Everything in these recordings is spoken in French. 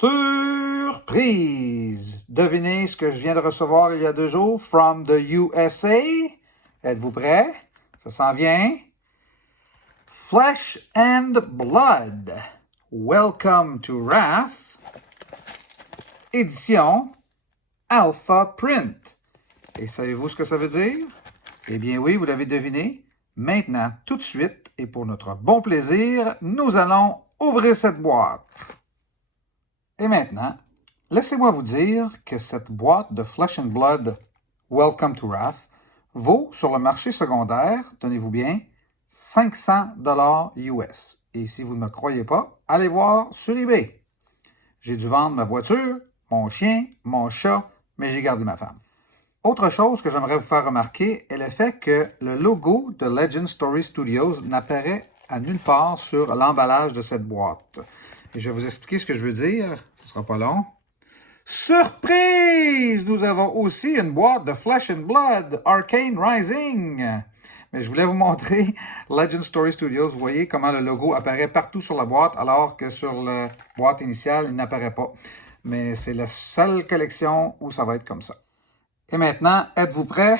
Surprise! Devinez ce que je viens de recevoir il y a 2 jours from the USA. Êtes-vous prêts? Ça s'en vient. Flesh and Blood. Welcome to Wrath. Édition Alpha Print. Et savez-vous ce que ça veut dire? Eh bien oui, vous l'avez deviné. Maintenant, tout de suite, et pour notre bon plaisir, nous allons ouvrir cette boîte. Et maintenant, laissez-moi vous dire que cette boîte de Flesh and Blood Welcome to Wrath vaut sur le marché secondaire, tenez-vous bien, 500 $ US. Et si vous ne me croyez pas, allez voir sur eBay. J'ai dû vendre ma voiture, mon chien, mon chat, mais j'ai gardé ma femme. Autre chose que j'aimerais vous faire remarquer est le fait que le logo de Legend Story Studios n'apparaît à nulle part sur l'emballage de cette boîte. Et je vais vous expliquer ce que je veux dire, ce ne sera pas long. Surprise! Nous avons aussi une boîte de Flesh and Blood, Arcane Rising. Mais je voulais vous montrer Legend Story Studios. Vous voyez comment le logo apparaît partout sur la boîte, alors que sur la boîte initiale, il n'apparaît pas. Mais c'est la seule collection où ça va être comme ça. Et maintenant, êtes-vous prêts?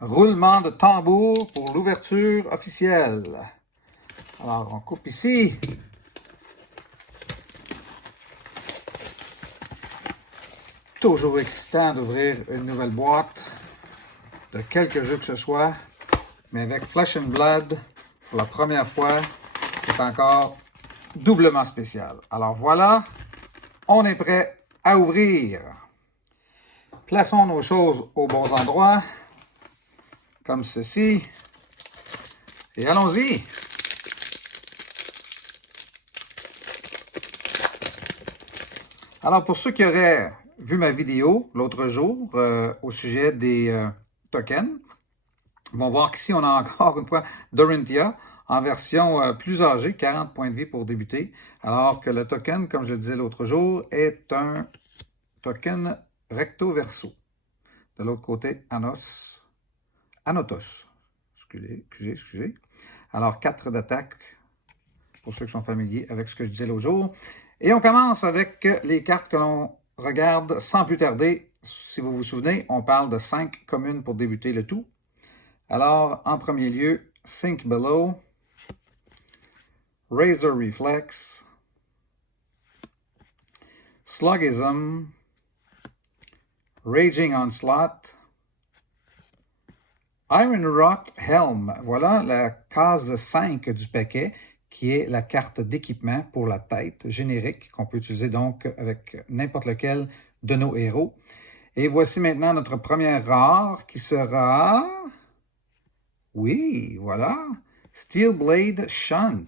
Roulement de tambour pour l'ouverture officielle. Alors, on coupe ici. Toujours excitant d'ouvrir une nouvelle boîte de quelque jeu que ce soit. Mais avec Flesh and Blood, pour la première fois, c'est encore doublement spécial. Alors voilà, on est prêt à ouvrir. Plaçons nos choses aux bons endroits, comme ceci. Et allons-y. Alors, pour ceux qui auraient vu ma vidéo l'autre jour au sujet des tokens, ils vont voir qu'ici, on a encore une fois Dorinthia en version plus âgée, 40 points de vie pour débuter, alors que le token, comme je le disais l'autre jour, est un token recto-verso. De l'autre côté, Anotos. Excusez. Alors, 4 d'attaque, pour ceux qui sont familiers avec ce que je disais l'autre jour. Et on commence avec les cartes que l'on regarde sans plus tarder. Si vous vous souvenez, on parle de 5 communes pour débuter le tout. Alors, en premier lieu, Sink Below, Razor Reflex, Sluggism, Raging Onslaught, Iron Rot Helm. Voilà la case 5 du paquet, qui est la carte d'équipement pour la tête générique, qu'on peut utiliser donc avec n'importe lequel de nos héros. Et voici maintenant notre première rare, qui sera... Oui, voilà, Steelblade Shunt.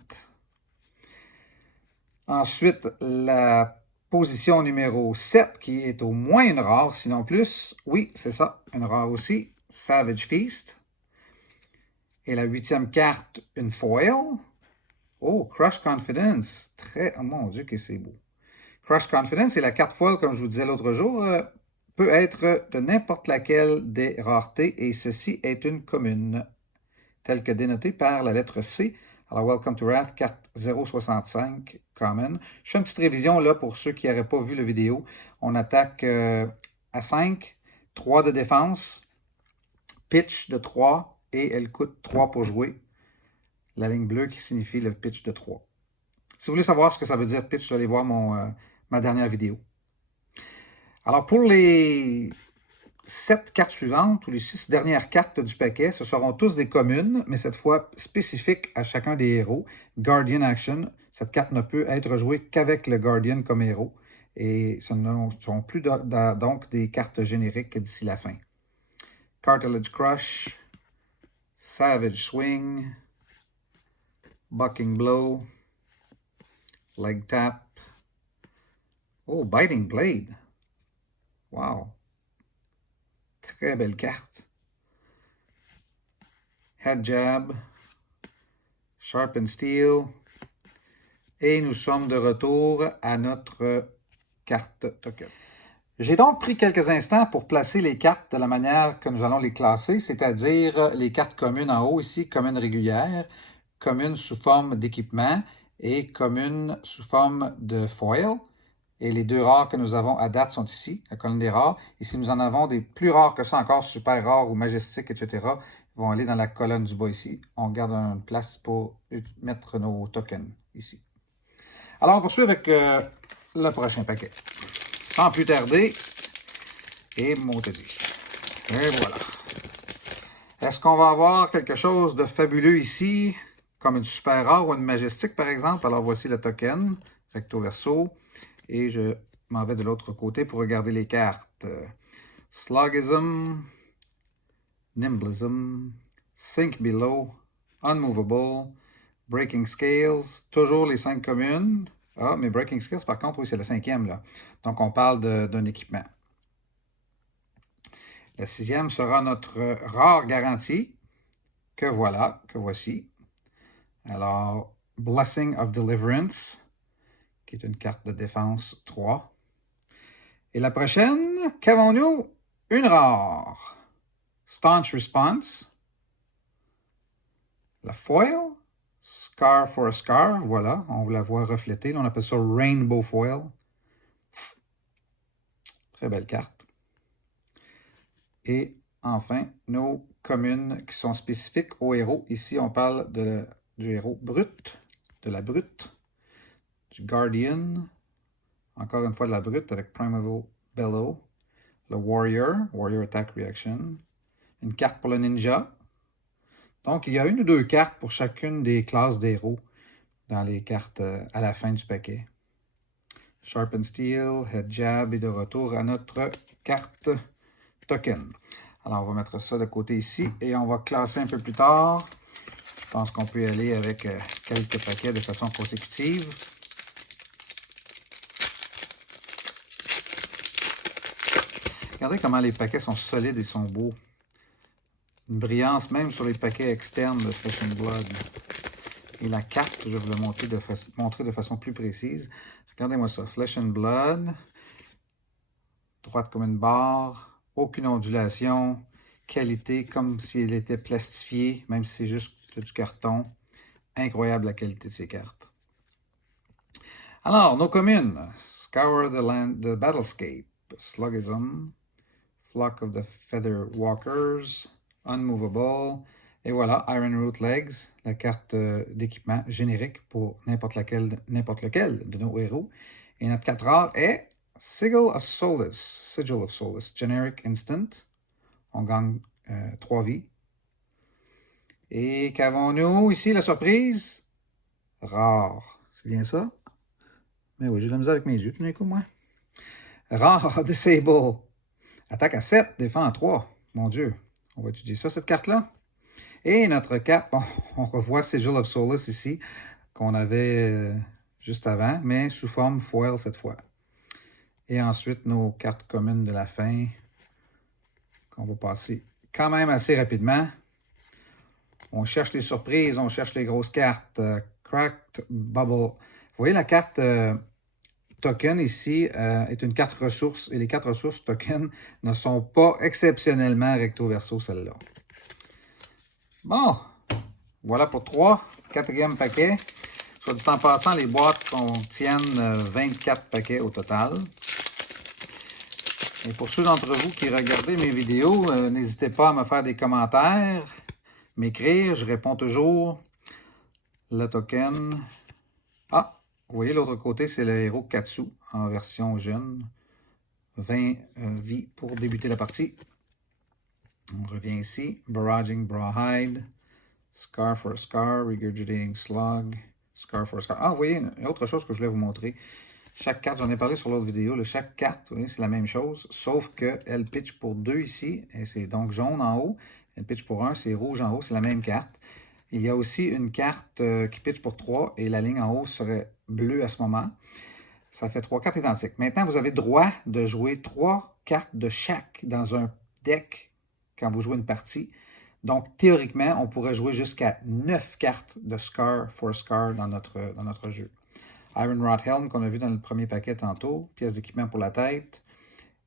Ensuite, la position numéro 7, qui est au moins une rare, sinon plus. Oui, c'est ça, une rare aussi, Savage Feast. Et la 8e carte, une foil. Oh, Crush Confidence. Oh mon Dieu, que c'est beau. Crush Confidence, et la carte foil, comme je vous disais l'autre jour, peut être de n'importe laquelle des raretés, et ceci est une commune, telle que dénotée par la lettre C. Alors, Welcome to Wrath, carte 065, Common. Je fais une petite révision là pour ceux qui n'auraient pas vu la vidéo. On attaque à 5, 3 de défense, pitch de 3, et elle coûte 3 pour jouer. La ligne bleue qui signifie le pitch de 3. Si vous voulez savoir ce que ça veut dire pitch, allez voir ma dernière vidéo. Alors, pour les 7 cartes suivantes, ou les 6 dernières cartes du paquet, ce seront tous des communes, mais cette fois spécifiques à chacun des héros. Guardian Action, cette carte ne peut être jouée qu'avec le Guardian comme héros. Et ce ne sont plus donc des cartes génériques d'ici la fin. Cartilage Crush, Savage Swing, Bucking Blow, Leg Tap. Oh, Biting Blade. Wow. Très belle carte. Head Jab, Sharp and Steel. Et nous sommes de retour à notre carte token. J'ai donc pris quelques instants pour placer les cartes de la manière que nous allons les classer, c'est-à-dire les cartes communes en haut ici, communes régulières, communes sous forme d'équipement et communes sous forme de foil. Et les 2 rares que nous avons à date sont ici, la colonne des rares. Et si nous en avons des plus rares que ça encore, super rares ou majestiques, etc., ils vont aller dans la colonne du bas ici. On garde une place pour mettre nos tokens ici. Alors, on poursuit avec le prochain paquet. Sans plus tarder, et mot dit. Et voilà. Est-ce qu'on va avoir quelque chose de fabuleux ici, comme une super rare ou une majestique, par exemple? Alors, voici le token, recto verso. Et je m'en vais de l'autre côté pour regarder les cartes. Slogism, Nimblism, Sink Below, Unmovable, Breaking Scales, toujours les 5 communes. Ah, mais Breaking Scales, par contre, oui, c'est le 5e, là. Donc, on parle d'un équipement. La 6e sera notre rare garantie, que voilà, que voici. Alors, Blessing of Deliverance, qui est une carte de défense 3. Et la prochaine, qu'avons-nous? Une rare. Staunch Response. La foil. Scar for a Scar. Voilà, on la voit reflétée. On appelle ça Rainbow Foil. Très belle carte. Et enfin, nos communes qui sont spécifiques aux héros. Ici, on parle du héros brut, de la brute, du Guardian. Encore une fois, de la brute avec Primeval Bellow. Le Warrior, Warrior Attack Reaction. Une carte pour le Ninja. Donc, il y a 1 ou 2 cartes pour chacune des classes d'héros dans les cartes à la fin du paquet. Sharpen Steel, Head Jab et de retour à notre carte token. Alors, on va mettre ça de côté ici et on va classer un peu plus tard. Je pense qu'on peut y aller avec quelques paquets de façon consécutive. Regardez comment les paquets sont solides et sont beaux. Une brillance même sur les paquets externes de Flesh and Blood. Et la carte, je vais vous la montrer de façon plus précise. Regardez-moi ça. Flesh and Blood. Droite comme une barre. Aucune ondulation. Qualité comme si elle était plastifiée, même si c'est juste du carton. Incroyable la qualité de ces cartes. Alors, nos communes. Scour the Battlescape. Slugism. Flock of the Feather Walkers. Unmovable. Et voilà, Iron Root Legs, la carte d'équipement générique pour n'importe lequel de nos héros. Et notre 4 rare est Sigil of Solace, Generic Instant. On gagne 3 vies. Et qu'avons-nous ici, la surprise? Rare. C'est bien ça? Mais oui, j'ai de la misère avec mes yeux, tout d'un coup, moi. Rare, Disable. Attaque à 7, défend à 3. Mon Dieu, on va étudier ça, cette carte-là. Et notre carte, bon, on revoit Sigil of Solace ici, qu'on avait juste avant, mais sous forme foil cette fois. Et ensuite, nos cartes communes de la fin, qu'on va passer quand même assez rapidement. On cherche les surprises, on cherche les grosses cartes. Cracked Bubble. Vous voyez, la carte token ici est une carte ressource, et les cartes ressources token ne sont pas exceptionnellement recto verso, celle-là. Bon, voilà pour 4e paquet. Soit dit en passant, les boîtes contiennent 24 paquets au total. Et pour ceux d'entre vous qui regardez mes vidéos, n'hésitez pas à me faire des commentaires, m'écrire, je réponds toujours. Le token. Ah, vous voyez l'autre côté, c'est le héros Katsu en version jeune. 20 vies pour débuter la partie. On revient ici. Barraging Brawhide. Scar for a Scar, Regurgitating Slug, Scar for a Scar. Ah, vous voyez, une autre chose que je voulais vous montrer. Chaque carte, j'en ai parlé sur l'autre vidéo, chaque carte, vous voyez, c'est la même chose, sauf qu'elle pitch pour 2 ici, et c'est donc jaune en haut. Elle pitch pour 1, c'est rouge en haut, c'est la même carte. Il y a aussi une carte qui pitch pour 3, et la ligne en haut serait bleue à ce moment. Ça fait 3 cartes identiques. Maintenant, vous avez droit de jouer 3 cartes de chaque dans un deck quand vous jouez une partie. Donc, théoriquement, on pourrait jouer jusqu'à 9 cartes de Scar for Scar dans notre jeu. Iron Rod Helm qu'on a vu dans le premier paquet tantôt, pièce d'équipement pour la tête.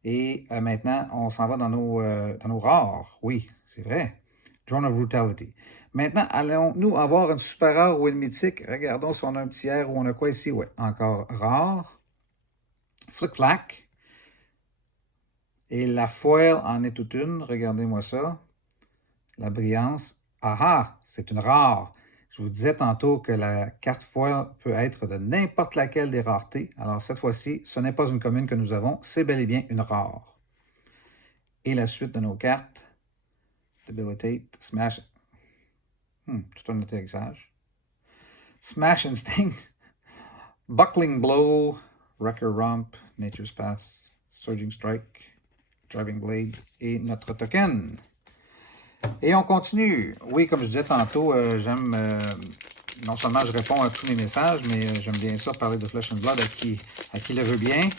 Et maintenant, on s'en va dans nos rares. Oui, c'est vrai. Drone of Brutality. Maintenant, allons-nous avoir une super rare ou une mythique? Regardons si on a un petit R ou on a quoi ici. Oui, encore rare. Flic-Flac. Et la foil en est toute une. Regardez-moi ça. La brillance. Ah ah, c'est une rare. Je vous disais tantôt que la carte foil peut être de n'importe laquelle des raretés. Alors cette fois-ci, ce n'est pas une commune que nous avons, c'est bel et bien une rare. Et la suite de nos cartes. Debilitate, Smash. Tout un atterrissage. Smash Instinct. Buckling Blow. Wrecker Romp. Nature's Path. Surging Strike. Driving Blade. Et notre token. Et on continue. Oui, comme je disais tantôt, j'aime... non seulement je réponds à tous mes messages, mais j'aime bien ça parler de Flesh and Blood à qui le veut bien.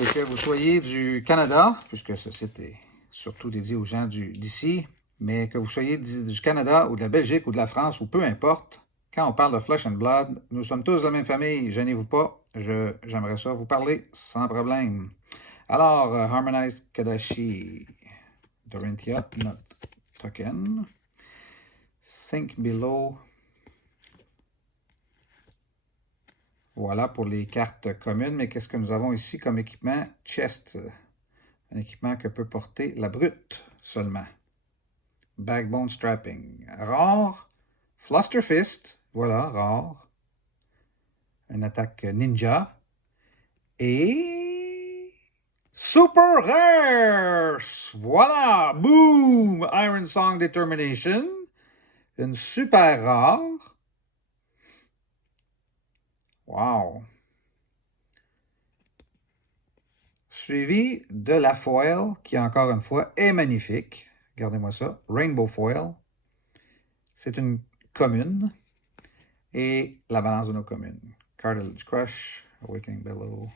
Et que vous soyez du Canada, puisque ce site est surtout dédié aux gens d'ici, mais que vous soyez du Canada ou de la Belgique ou de la France ou peu importe, quand on parle de Flesh and Blood, nous sommes tous de la même famille, gênez-vous pas, j'aimerais ça vous parler sans problème. Alors, Harmonized Kadashi, Dorinthia, notre token. Sink Below. Voilà pour les cartes communes, mais qu'est-ce que nous avons ici comme équipement? Chest. Un équipement que peut porter la brute seulement. Backbone Strapping. Rare. Fluster Fist. Voilà, rare. Une attaque ninja. Et... Super Rare! Voilà! Boom! Iron Song Determination. Une super rare. Wow! Suivi de la foil, qui encore une fois est magnifique. Regardez-moi ça. Rainbow Foil. C'est une commune. Et la balance de nos communes. Cartilage Crush. Awakening Bellow.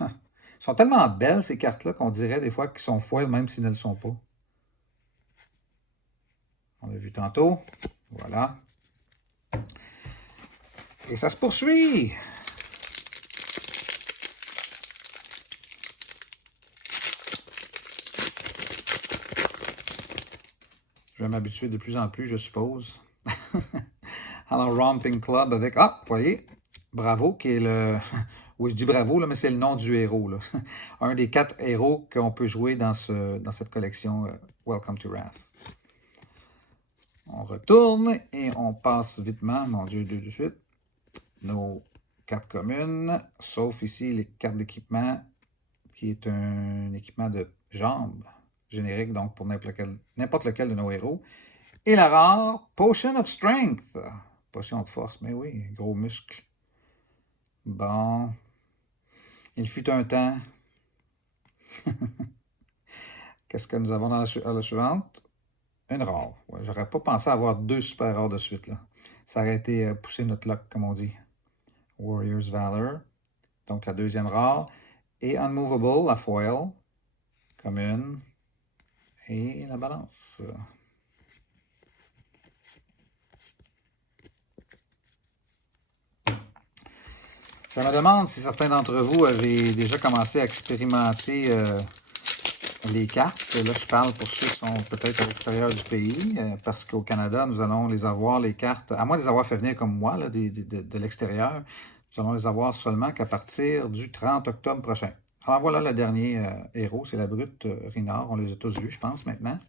Huh. Elles sont tellement belles, ces cartes-là, qu'on dirait des fois qu'ils sont foil, même s'ils ne le sont pas. On l'a vu tantôt. Voilà. Et ça se poursuit. Je vais m'habituer de plus en plus, je suppose. Alors, Romping Club avec... Ah, vous voyez, Bravo, qui est le... Oui, je dis Bravo, là, mais c'est le nom du héros. Là. Un des 4 héros qu'on peut jouer dans cette collection Welcome to Wrath. On retourne et on passe vitement, mon Dieu, de suite, nos cartes communes, sauf ici les cartes d'équipement, qui est un équipement de jambes générique, donc pour n'importe lequel de nos héros. Et la rare, Potion of Strength. Potion de force, mais oui, gros muscle. Bon. Il fut un temps. Qu'est-ce que nous avons dans la suivante? Une rare. Ouais, j'aurais pas pensé avoir 2 super rares de suite. Là. Ça aurait été pousser notre luck, comme on dit. Warrior's Valor. Donc la deuxième rare. Et Unmovable, la foil. Commune. Et la balance. Je me demande si certains d'entre vous avaient déjà commencé à expérimenter les cartes. Là, je parle pour ceux qui sont peut-être à l'extérieur du pays, parce qu'au Canada, nous allons les avoir, les cartes, à moins de les avoir fait venir comme moi, là, de l'extérieur, nous allons les avoir seulement qu'à partir du 30 octobre prochain. Alors voilà le dernier héros, c'est la brute Rinard. On les a tous vus, je pense, maintenant.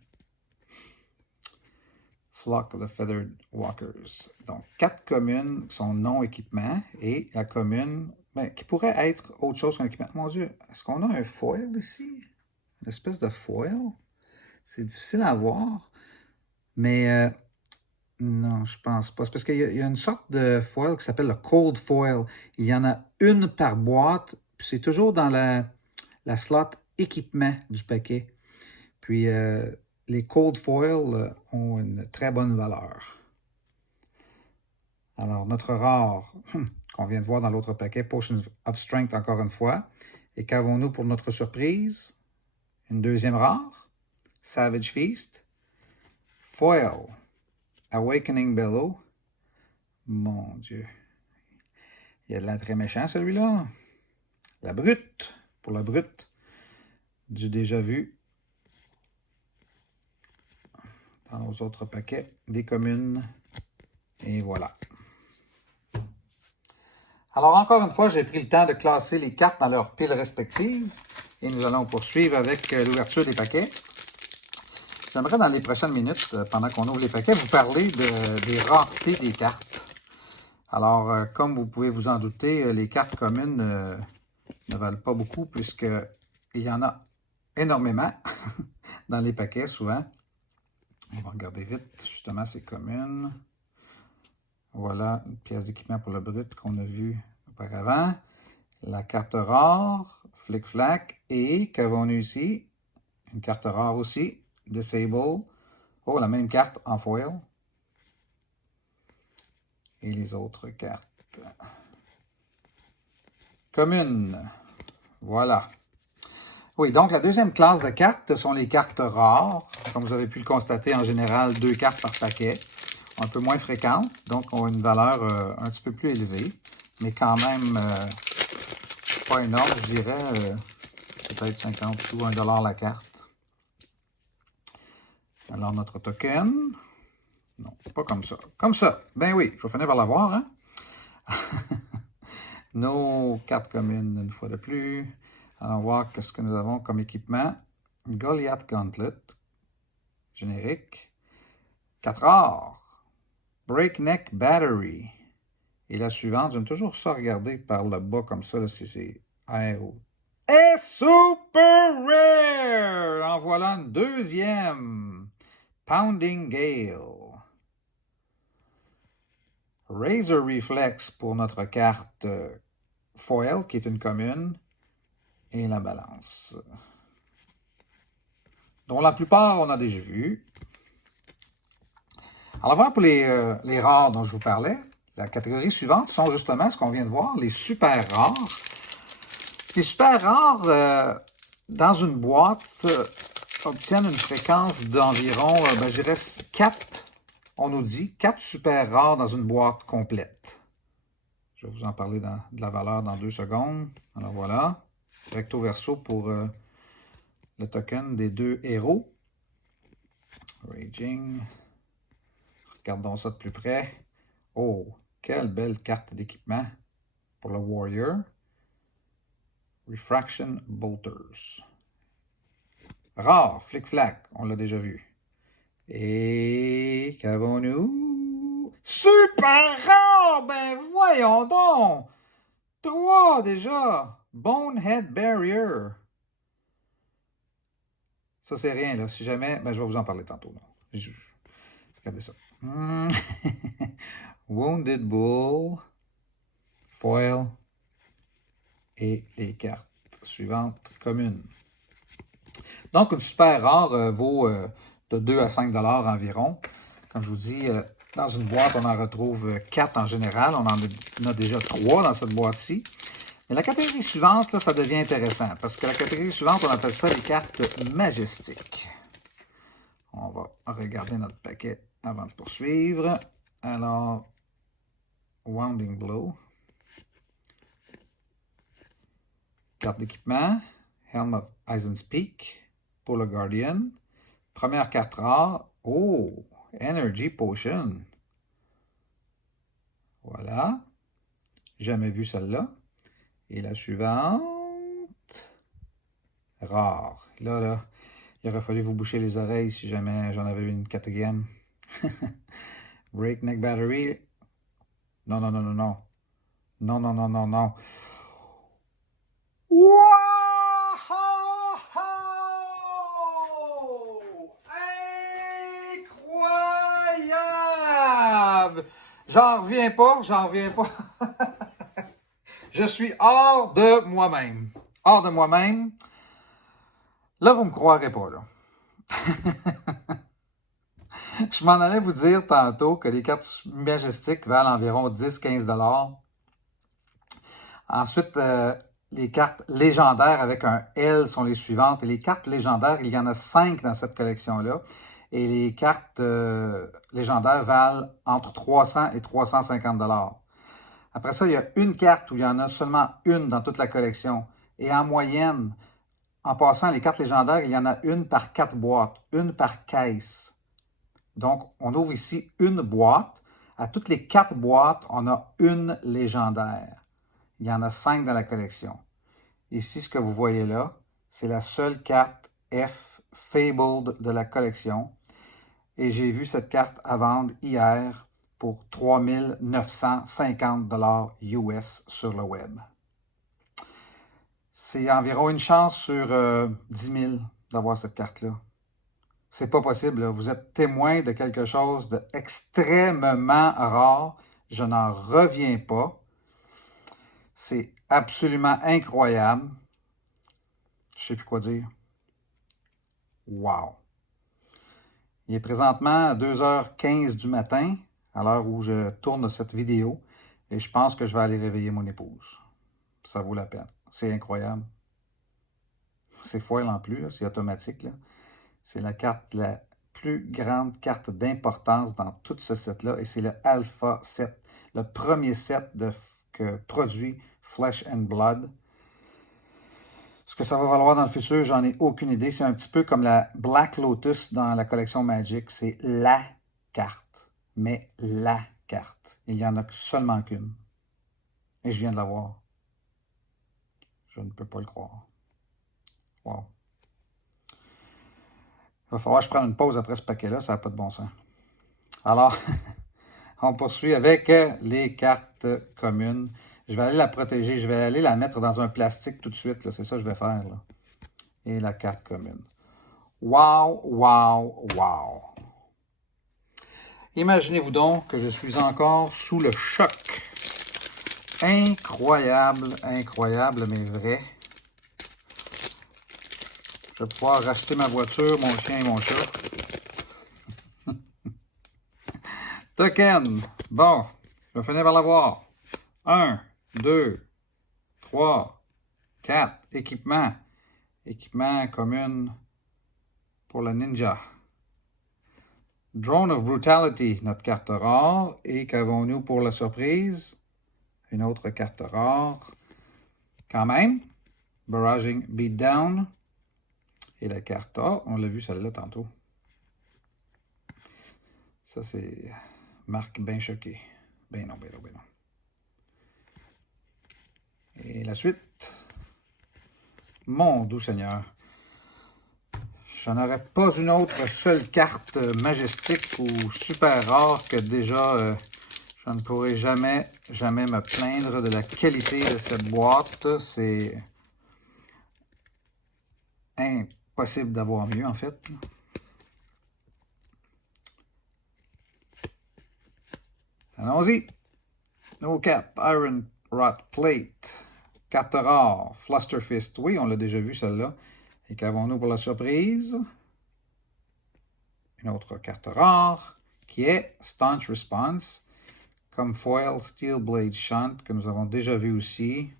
Flock of the Feathered Walkers. Donc, 4 communes qui sont non-équipement et la commune qui pourrait être autre chose qu'un équipement. Mon Dieu, est-ce qu'on a un foil ici? Une espèce de foil? C'est difficile à voir, mais non, je pense pas. C'est parce qu'il y a une sorte de foil qui s'appelle le Cold Foil. Il y en a une par boîte, puis c'est toujours dans la slot équipement du paquet. Puis les Cold Foil ont une très bonne valeur. Alors, notre rare, qu'on vient de voir dans l'autre paquet, Potion of Strength encore une fois. Et qu'avons-nous pour notre surprise? Une deuxième rare, Savage Feast. Foil, Awakening Bellow. Mon Dieu. Il y a de l'air très méchant, celui-là. La brute, pour la brute. Du déjà vu. Dans nos autres paquets, des communes. Et voilà. Alors, encore une fois, j'ai pris le temps de classer les cartes dans leurs piles respectives et nous allons poursuivre avec l'ouverture des paquets. J'aimerais, dans les prochaines minutes, pendant qu'on ouvre les paquets, vous parler des raretés des cartes. Alors, comme vous pouvez vous en douter, les cartes communes ne valent pas beaucoup puisqu'il y en a énormément dans les paquets, souvent. On va regarder vite, justement, ces communes. Voilà, une pièce d'équipement pour le brut qu'on a vu auparavant. La carte rare, Flic Flac. Et qu'avons-nous ici? Une carte rare aussi, Disable. Oh, la même carte en foil. Et les autres cartes. Communes. Voilà. Oui, donc la deuxième classe de cartes sont les cartes rares. Comme vous avez pu le constater, en général, 2 cartes par paquet. Un peu moins fréquentes, donc ont une valeur un petit peu plus élevée, mais quand même pas énorme, je dirais peut-être 50 sous, 1 $ la carte. Alors notre token, non, pas comme ça. Comme ça, ben oui, je vais finir par l'avoir, hein? Nos cartes communes, une fois de plus. Allons voir qu'est-ce que nous avons comme équipement. Goliath Gauntlet, générique. 4 rares. Breakneck Battery. Et la suivante, j'aime toujours ça regarder par le bas comme ça, là, si c'est RO. Et Super Rare! En voilà une deuxième. Pounding Gale. Razor Reflex pour notre carte foil, qui est une commune. Et la balance. Dont la plupart, on a déjà vu. Alors voilà pour les rares dont je vous parlais. La catégorie suivante sont justement ce qu'on vient de voir, les super rares. Les super rares, dans une boîte, obtiennent une fréquence d'environ, je dirais 4, on nous dit, 4 super rares dans une boîte complète. Je vais vous en parler de la valeur dans 2 secondes. Alors voilà, recto verso pour le token des 2 héros. Raging. Regardons ça de plus près. Oh, quelle belle carte d'équipement pour le Warrior. Refraction Bolters. Rare, Flic Flac, on l'a déjà vu. Et qu'avons-nous? Super rare! Ben voyons donc! 3 déjà! Bonehead Barrier. Ça, c'est rien, là. Si jamais, ben je vais vous en parler tantôt. Non. Regardez ça. Wounded Bull. Foil. Et les cartes suivantes communes. Donc, une super rare vaut de 2 à 5 $ environ. Comme je vous dis, dans une boîte, on en retrouve 4 en général. On en a déjà 3 dans cette boîte-ci. Mais la catégorie suivante, là, ça devient intéressant. Parce que la catégorie suivante, on appelle ça les cartes majestiques. On va regarder notre paquet avant de poursuivre. Alors, Wounding Blow. Carte d'équipement. Helm of Eisenpeak pour le Guardian. Première carte rare. Oh, Energy Potion. Voilà. Jamais vu celle-là. Et la suivante. Rare. Là, il aurait fallu vous boucher les oreilles si jamais j'en avais une quatrième. Breakneck Battery. Non, non, non, non, non. Non, non, non, non, non. Wow! Incroyable! J'en reviens pas, j'en reviens pas. Je suis hors de moi-même. Hors de moi-même. Là, vous me croirez pas, là. Je m'en allais vous dire tantôt que les cartes majestiques valent environ 10-15 $. Ensuite, les cartes légendaires avec un L sont les suivantes. Et les cartes légendaires, il y en a 5 dans cette collection-là. Et les cartes légendaires valent entre 300 et 350 $. Après ça, il y a une carte où il y en a seulement une dans toute la collection. Et en moyenne, en passant les cartes légendaires, il y en a une par 4 boîtes, une par caisse. Donc, on ouvre ici une boîte. À toutes les 4 boîtes, on a une légendaire. Il y en a 5 dans la collection. Ici, ce que vous voyez là, c'est la seule carte F Fabled de la collection. Et j'ai vu cette carte à vendre hier pour 3 950 $ US sur le web. C'est environ une chance sur 10 000 d'avoir cette carte-là. C'est pas possible, là. Vous êtes témoin de quelque chose d'extrêmement rare. Je n'en reviens pas. C'est absolument incroyable. Je ne sais plus quoi dire. Wow! Il est présentement à 2h15 du matin, à l'heure où je tourne cette vidéo, et je pense que je vais aller réveiller mon épouse. Ça vaut la peine. C'est incroyable. C'est foil en plus, c'est automatique. C'est la plus grande carte d'importance dans tout ce set-là, et c'est le Alpha set, le premier set que produit Flesh and Blood. Ce que ça va valoir dans le futur, j'en ai aucune idée. C'est un petit peu comme la Black Lotus dans la collection Magic. C'est la carte. Mais la carte. Il n'y en a seulement qu'une. Et je viens de l'avoir. Je ne peux pas le croire. Wow. Il va falloir que je prenne une pause après ce paquet-là. Ça n'a pas de bon sens. Alors, on poursuit avec les cartes communes. Je vais aller la protéger. Je vais aller la mettre dans un plastique tout de suite. C'est ça que je vais faire. Là. Et la carte commune. Wow, wow, wow. Imaginez-vous donc que je suis encore sous le choc. Incroyable, incroyable, mais vrai. Je vais pouvoir racheter ma voiture, mon chien et mon chat. Token. Bon, je vais finir par l'avoir. 1, 2, 3, 4. Équipement. Équipement commune pour le ninja. Drone of Brutality, notre carte rare. Et qu'avons-nous pour la surprise? Une autre carte rare. Quand même. Barraging Beatdown. Et la carte A, on l'a vu celle-là tantôt. Ça, c'est Marc bien choqué. Ben non, ben non, ben non. Et la suite. Mon doux Seigneur. Je n'aurais pas une autre seule carte majestique ou super rare que déjà je ne pourrai jamais me plaindre de la qualité de cette boîte. C'est impossible d'avoir mieux en fait. Allons-y. No Cap, Iron Rot Plate. Carte rare, Flusterfist. Oui, on l'a déjà vu celle-là. Et qu'avons-nous pour la surprise? Une autre carte rare qui est Staunch Response. Comme foil, Steel Blade Shunt, que nous avons déjà vu aussi.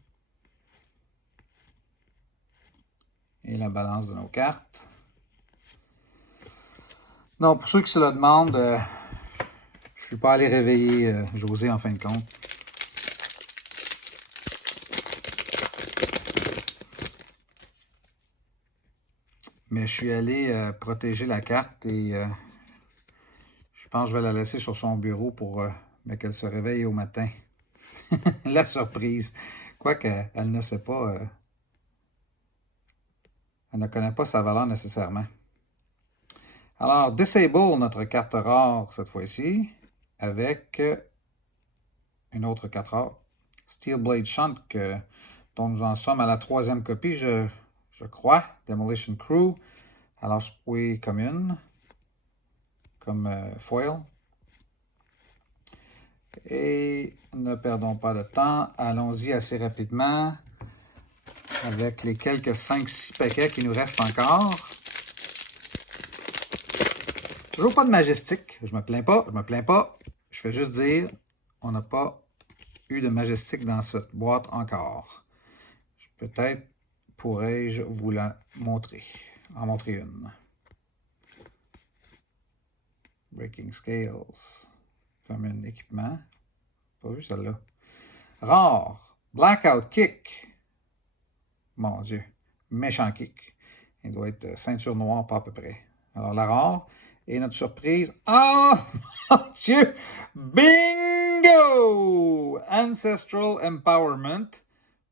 Et la balance de nos cartes. Non, pour ceux qui se le demandent, je ne suis pas allé réveiller José en fin de compte. Mais je suis allé protéger la carte et je pense que je vais la laisser sur son bureau pour qu'elle se réveille au matin. La surprise. Quoique, elle ne sait pas, elle ne connaît pas sa valeur nécessairement. Alors, Disable, notre carte rare cette fois-ci, avec une autre carte rare. Steel Blade Shunt, dont nous en sommes à la 3e copie, je crois. Demolition Crew. Alors, oui, commune. Comme foil. Et ne perdons pas de temps. Allons-y assez rapidement avec les quelques 5-6 paquets qui nous restent encore. Toujours pas de majestique. Je me plains pas. Je fais juste dire, on n'a pas eu de majestique dans cette boîte encore. Peut-être pourrais-je vous la montrer. En montrer une. Breaking Scales. Comme un équipement. Pas vu celle-là. Rare. Blackout Kick. Mon Dieu. Méchant kick. Il doit être ceinture noire, pas à peu près. Alors, la rare. Et notre surprise. Oh, mon Dieu! Bingo! Ancestral Empowerment.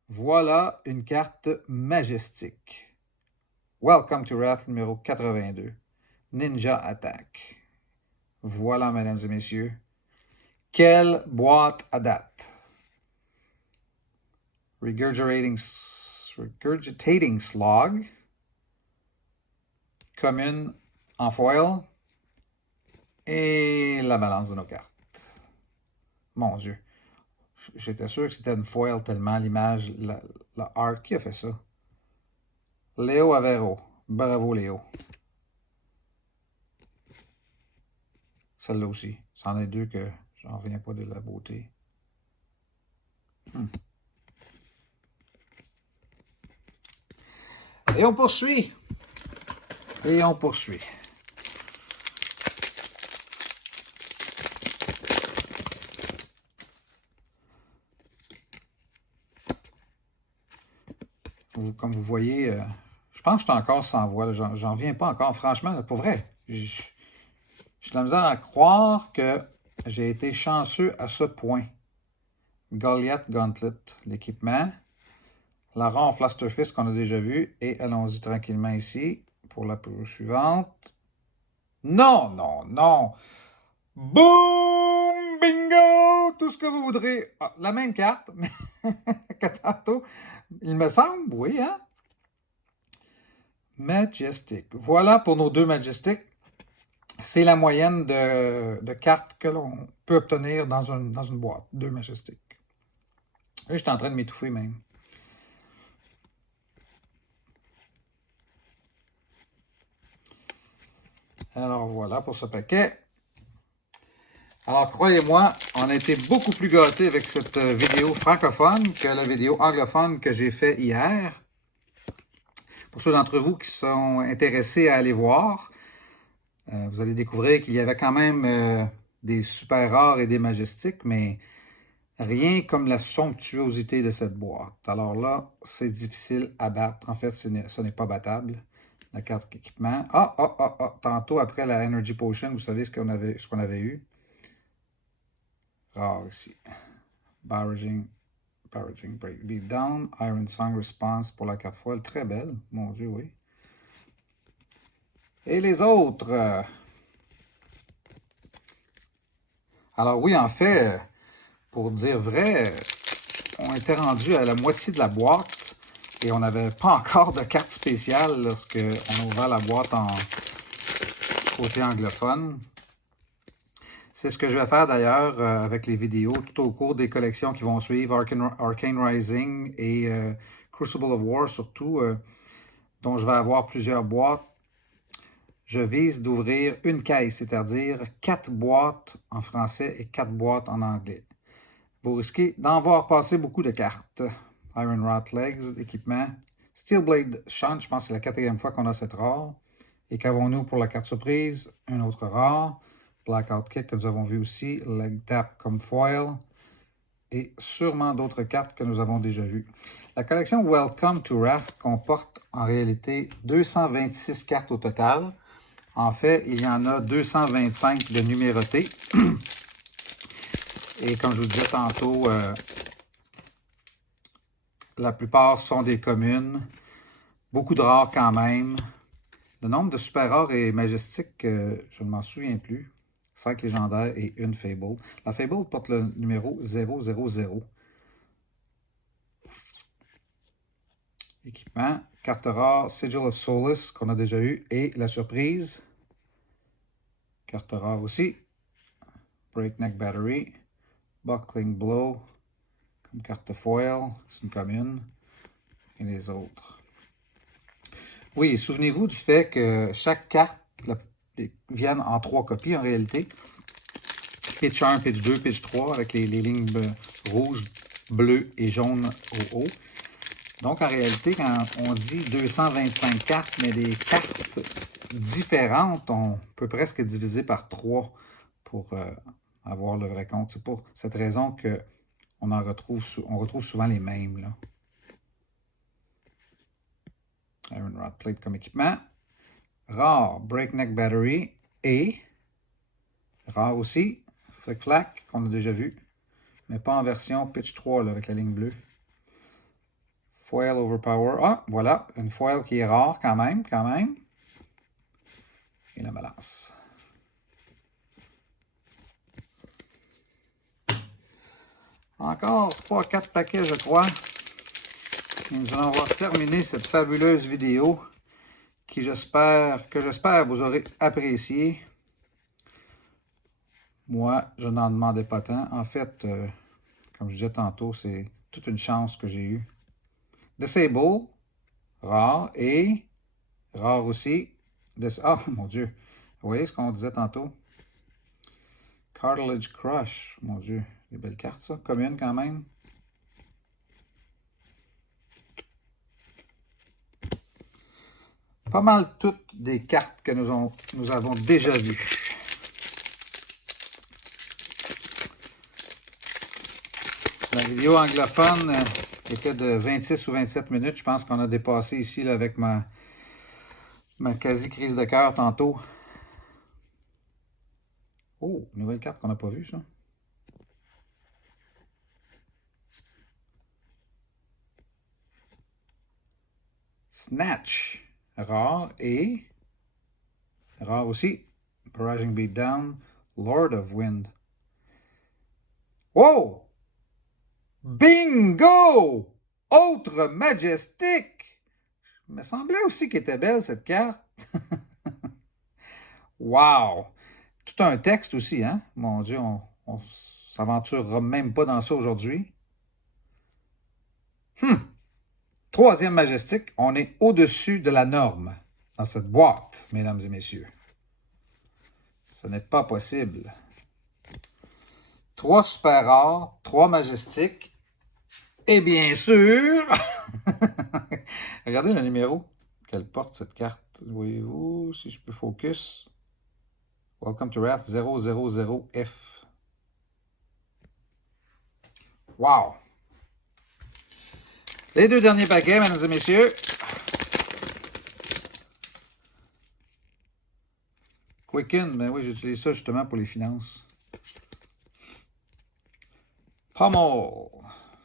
Voilà une carte majestique. Welcome to Wrath numéro 82. Ninja Attack. Voilà, mesdames et messieurs. Quelle boîte à date. Regurgitating Slog. Commune en foil. Et la balance de nos cartes. Mon Dieu. J'étais sûr que c'était une foil tellement l'image, la art. Qui a fait ça? Léo Avero. Bravo, Léo. Celle-là aussi. C'en est deux que j'en reviens pas de la beauté. Et on poursuit. Et on poursuit. Comme vous voyez, je pense que je suis encore sans voix. J'en reviens pas encore. Franchement, là, pour vrai, j'ai de la misère à croire que j'ai été chanceux à ce point. Goliath Gauntlet, l'équipement. La rare Flusterfist qu'on a déjà vu. Et allons-y tranquillement ici pour la suivante. Non, non, non. Boom! Bingo! Tout ce que vous voudrez. Ah, la même carte, mais que tantôt. Il me semble, oui, hein? Majestic. Voilà pour nos deux Majestic. C'est la moyenne de cartes que l'on peut obtenir dans une boîte. Deux Majestic. Là, j'étais en train de m'étouffer même. Alors voilà pour ce paquet. Alors croyez-moi, on a été beaucoup plus gâtés avec cette vidéo francophone que la vidéo anglophone que j'ai fait hier. Pour ceux d'entre vous qui sont intéressés à aller voir, vous allez découvrir qu'il y avait quand même des super rares et des majestiques, mais rien comme la somptuosité de cette boîte. Alors là, c'est difficile à battre. En fait, ce n'est pas battable. La carte d'équipement. Tantôt, après la Energy Potion, vous savez ce qu'on avait eu. Rare ici. Barraging Break Beat Down. Iron Song Response pour la carte foil. Très belle. Mon Dieu, oui. Et les autres. Alors oui, en fait, pour dire vrai, on était rendu à la moitié de la boîte et on n'avait pas encore de carte spéciale lorsqu'on ouvrait la boîte en côté anglophone. C'est ce que je vais faire d'ailleurs avec les vidéos tout au cours des collections qui vont suivre, Arcane Rising et Crucible of War surtout, dont je vais avoir plusieurs boîtes. Je vise d'ouvrir une caisse, c'est-à-dire 4 boîtes en français et 4 boîtes en anglais. Vous risquez d'en voir passer beaucoup de cartes. Iron Rot Legs, équipement. Steelblade Shunt, je pense que c'est la 4e fois qu'on a cette rare. Et qu'avons-nous pour la carte surprise? Un autre rare. Blackout Kick que nous avons vu aussi. Leg Tap comme foil. Et sûrement d'autres cartes que nous avons déjà vues. La collection Welcome to Wrath comporte en réalité 226 cartes au total. En fait, il y en a 225 de numérotées. Et comme je vous disais tantôt, la plupart sont des communes. Beaucoup de rares quand même. Le nombre de super rares et majestiques, je ne m'en souviens plus. 5 légendaires et une Fable. La Fable porte le numéro 000. Équipement, carte rare, Sigil of Solace qu'on a déjà eu et la surprise. Carte rare aussi. Breakneck Battery. Buckling Blow. Comme carte foil, c'est une commune. Et les autres. Oui, souvenez-vous du fait que chaque carte vienne en 3 copies en réalité. Pitch 1, pitch 2, pitch 3 avec les lignes rouges, bleues et jaunes au haut. Donc en réalité, quand on dit 225 cartes, mais des cartes différentes, on peut presque diviser par 3 pour avoir le vrai compte. C'est pour cette raison qu'on retrouve souvent les mêmes. Là. Iron Rod Plate comme équipement. Rare, Breakneck Battery et rare aussi, Flick Flack qu'on a déjà vu, mais pas en version Pitch 3 là, avec la ligne bleue. Foil overpower. Ah, voilà, une foil qui est rare quand même, Et la balance. Encore 3-4 paquets, je crois. Et nous allons avoir terminé cette fabuleuse vidéo que j'espère vous aurez apprécié. Moi, je n'en demandais pas tant. En fait, comme je disais tantôt, c'est toute une chance que j'ai eue. Disable, rare, et rare aussi. Ah, mon Dieu. Vous voyez ce qu'on disait tantôt? Cartilage Crush, mon Dieu. Des belles cartes, ça. Commune quand même. Pas mal toutes des cartes que nous avons déjà vues. La vidéo anglophone était de 26 ou 27 minutes. Je pense qu'on a dépassé ici là, avec ma quasi-crise de cœur tantôt. Oh, nouvelle carte qu'on n'a pas vue, ça. Snatch. Rare et rare aussi. Barraging Beatdown. Lord of Wind. Oh! Bingo! Autre Majestic! Il me semblait aussi qu'elle était belle, cette carte. Wow! Tout un texte aussi, hein? Mon Dieu, on s'aventurera même pas dans ça aujourd'hui. Troisième Majestic, on est au-dessus de la norme dans cette boîte, mesdames et messieurs. Ce n'est pas possible. 3 super rares, 3 Majestiques, et bien sûr, regardez le numéro qu'elle porte, cette carte. Voyez-vous, si je peux focus. Welcome to Wrath 000F. Wow! Les 2 derniers paquets, mesdames et messieurs. Quicken, ben oui, j'utilise ça justement pour les finances. Pommel.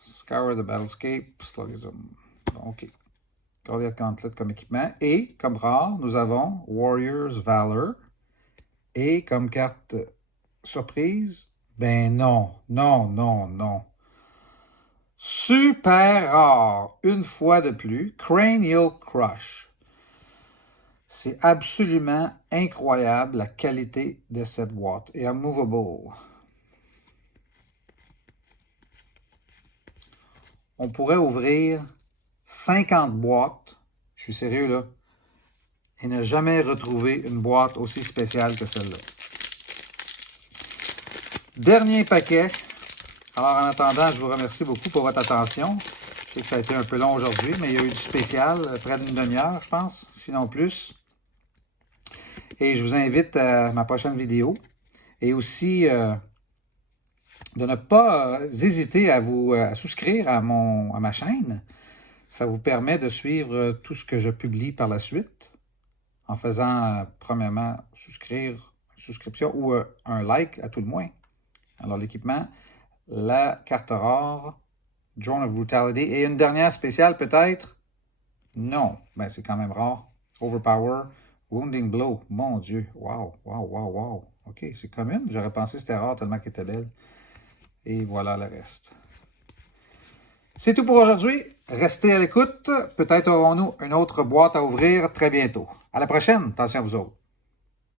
Scour the Battlescape. OK. Goliath Gauntlet comme équipement. Et, comme rare, nous avons Warriors Valor. Et comme carte surprise, ben non, non, non, non. Super rare, une fois de plus, Cranial Crush. C'est absolument incroyable la qualité de cette boîte. Et unmovable. On pourrait ouvrir 50 boîtes, je suis sérieux là, et ne jamais retrouver une boîte aussi spéciale que celle-là. Dernier paquet. Alors en attendant, je vous remercie beaucoup pour votre attention. Je sais que ça a été un peu long aujourd'hui, mais il y a eu du spécial, près d'une demi-heure, je pense, sinon plus. Et je vous invite à ma prochaine vidéo. Et aussi de ne pas hésiter à vous souscrire à ma chaîne. Ça vous permet de suivre tout ce que je publie par la suite en faisant, premièrement, souscription ou un like à tout le moins. Alors, l'équipement, la carte rare, Drone of Brutality et une dernière spéciale peut-être? Non, ben c'est quand même rare. Overpower, Wounding Blow, mon Dieu, wow, wow, wow, wow. OK, c'est commune, j'aurais pensé que c'était rare tellement qu'elle était belle. Et voilà le reste. C'est tout pour aujourd'hui. Restez à l'écoute. Peut-être aurons-nous une autre boîte à ouvrir très bientôt. À la prochaine. Attention à vous autres.